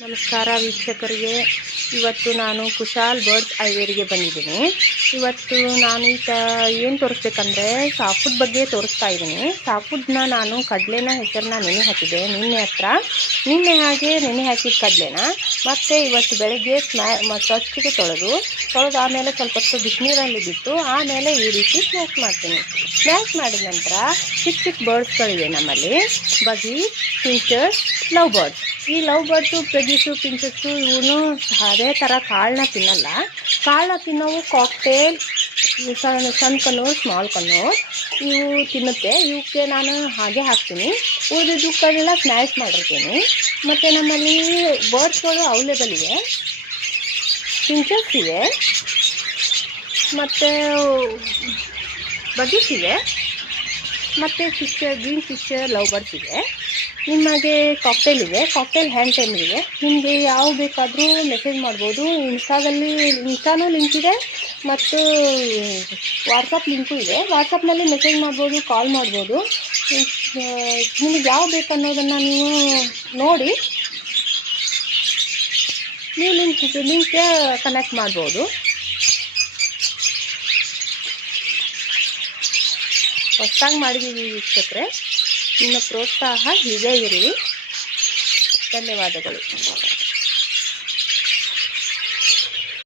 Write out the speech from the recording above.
ನಮಸ್ಕಾರ ವೀಕ್ಷಕರಿಗೆ. ಇವತ್ತು ನಾನು ಕುಶಾಲ್ ಬರ್ಡ್ಸ್ ಐವೇರಿಗೆ ಬಂದಿದ್ದೀನಿ. ಇವತ್ತು ನಾನು ಈಗ ಏನು ತೋರಿಸ್ಬೇಕಂದ್ರೆ ಸಾಫುಡ್ ಬಗ್ಗೆ ತೋರಿಸ್ತಾ ಇದ್ದೀನಿ. ಸಾಫುಡ್ನ ನಾನು ಕಡಲೆನ ಹೆಸರನ್ನ ನೆನೆ ಹಾಕಿದೆ ನಿನ್ನೆ ಹತ್ರ. ನಿನ್ನೆ ಹಾಗೆ ನೆನೆ ಹಾಕಿದ ಕಡಲೆನ ಮತ್ತು ಇವತ್ತು ಬೆಳಗ್ಗೆ ಮ- ಸ್ವಚ್ಛಗೆ ತೊಳೆದು ತೊಳೆದು ಆಮೇಲೆ ಸ್ವಲ್ಪ ಹೊತ್ತು ಬಿಸಿನೀರಲ್ಲಿ ಬಿಟ್ಟು ಆಮೇಲೆ ಈ ರೀತಿ ಸ್ನ್ಯಾಕ್ ಮಾಡ್ತೀನಿ. ಸ್ನ್ಯಾಕ್ ಮಾಡಿದ ನಂತರ ಚಿಕ್ಕ ಚಿಕ್ಕ ಬರ್ಡ್ಸ್ಗಳಿವೆ ನಮ್ಮಲ್ಲಿ. ಬಗಿ ಪಿಂಚರ್ಸ್, ಲವ್ ಬರ್ಡ್ಸ್. ಈ ಲವ್ ಬರ್ಡ್ಸು ಪ್ರೆಗ್ಯೂಸು ಪಿಂಚಸ್ಸು, ಇವನು ಅದೇ ಥರ ಕಾಳನ್ನ ತಿನ್ನಲ್ಲ. ಕಾಳನ್ನ ತಿನ್ನೋವು ಕಾಕ್ಟೇಲ್ ಸಣ್ಣ ಸಣ್ಣ ಕಣ್ಣು ಸ್ಮಾಲ್ ಕಣ್ಣು ಇವು ತಿನ್ನುತ್ತೆ. ಇವಕ್ಕೆ ನಾನು ಹಾಗೆ ಹಾಕ್ತೀನಿ. ಉಳಿದಿದ್ದಕ್ಕೆಲ್ಲ ಸ್ನ್ಯಾಕ್ಸ್ ಮಾಡಿರ್ತೀನಿ. ಮತ್ತು ನಮ್ಮಲ್ಲಿ ಬರ್ಡ್ಸ್ಗಳು ಅವೈಲೇಬಲ್ ಇವೆ. ಪಿಂಚಸ್ ಇವೆ. ಮತ್ತು ಬಗೀಸ್ ಇವೆ. ಮತ್ತು fish green fish love birds ಇದೆ. ನಿಮಗೆ ಕಾಕ್ಟೇಲ್ ಇದೆ. ಕಾಕ್ಟೇಲ್ ಹ್ಯಾಂಡ್ ಟೈಮರ್ ಇದೆ. ನಿಮಗೆ ಯಾವ ಬೇಕಾದರೂ ಮೆಸೇಜ್ ಮಾಡ್ಬೋದು. ಇನ್ಸ್ಟಾದಲ್ಲಿ, ಇನ್ಸ್ಟಾನೂ ಲಿಂಕ್ ಇದೆ. ಮತ್ತು ವಾಟ್ಸಪ್ ಲಿಂಕು ಇದೆ. ವಾಟ್ಸಪ್ನಲ್ಲಿ ಮೆಸೇಜ್ ಮಾಡ್ಬೋದು ಕಾಲ್ ಮಾಡ್ಬೋದು. ನಿಮಗೆ ಯಾವ ಬೇಕು ಅನ್ನೋದನ್ನು ನೀವು ನೋಡಿ, ನೀವು ಲಿಂಕ್ ಲಿಂಕ್ ಕನೆಕ್ಟ್ ಮಾಡ್ಬೋದು. ಹೊಸ್ದಾಗಿ ಮಾಡಿದ್ದೀವಿ ವೀಕ್ಷಕರೆ. ನಿಮ್ಮ ಪ್ರೋತ್ಸಾಹ ಹೀಗೆ ಇರಲಿ. ಧನ್ಯವಾದಗಳು.